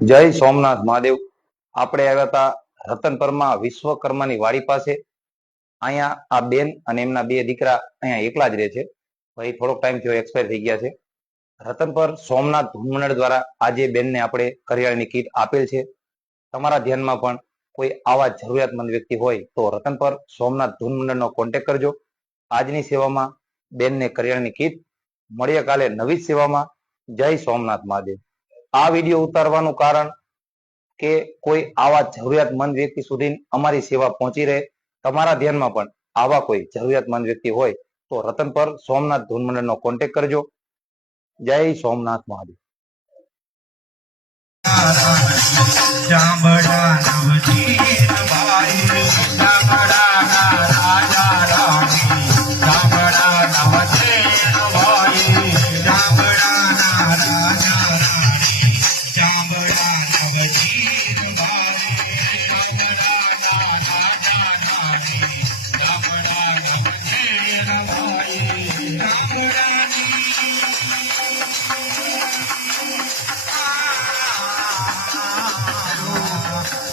જય સોમનાથ મહાદેવ। આપણે આવ્યા હતા રતનપરમાં વિશ્વકર્માની વાડી પાસે। અહીંયા આ બેન અને એમના બે દીકરા અહીંયા એકલા જ રહે છે। ભાઈ થોડોક ટાઈમ થયો એક્સપાયર થઈ ગયા છે। રતનપર સોમનાથ ધૂન મંડળ દ્વારા આજે બેનને આપણે કરિયાણાની કીટ આપેલ છે। તમારા ધ્યાનમાં પણ કોઈ આવા જરૂરિયાતમંદ વ્યક્તિ હોય તો રતનપર સોમનાથ ધૂન મંડળનો કોન્ટેક્ટ કરજો। આજની સેવામાં બેનને કરિયાણાની કીટ મળીએ કાલે નવી જ સેવામાં। જય સોમનાથ મહાદેવ। આ વિડીયો ઉતારવાનું કારણ કે કોઈ આવા જરૂરિયાતમંદ વ્યક્તિ સુધી અમારી સેવા પહોંચી રહે। તમારા ધ્યાનમાં પણ આવા કોઈ જરૂરિયાતમંદ વ્યક્તિ હોય તો રતનપર સોમનાથ ધૂન મંડળનો કોન્ટેક્ટ કરજો। જય સોમનાથ મહાદેવ।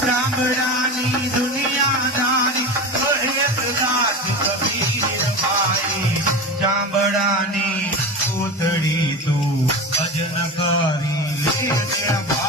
રામરાની દુનિયાદારી એક દાસ કબીર ભાઈ જાંબડાની પૂતળી તું ભજન કરી લે ભાઈ।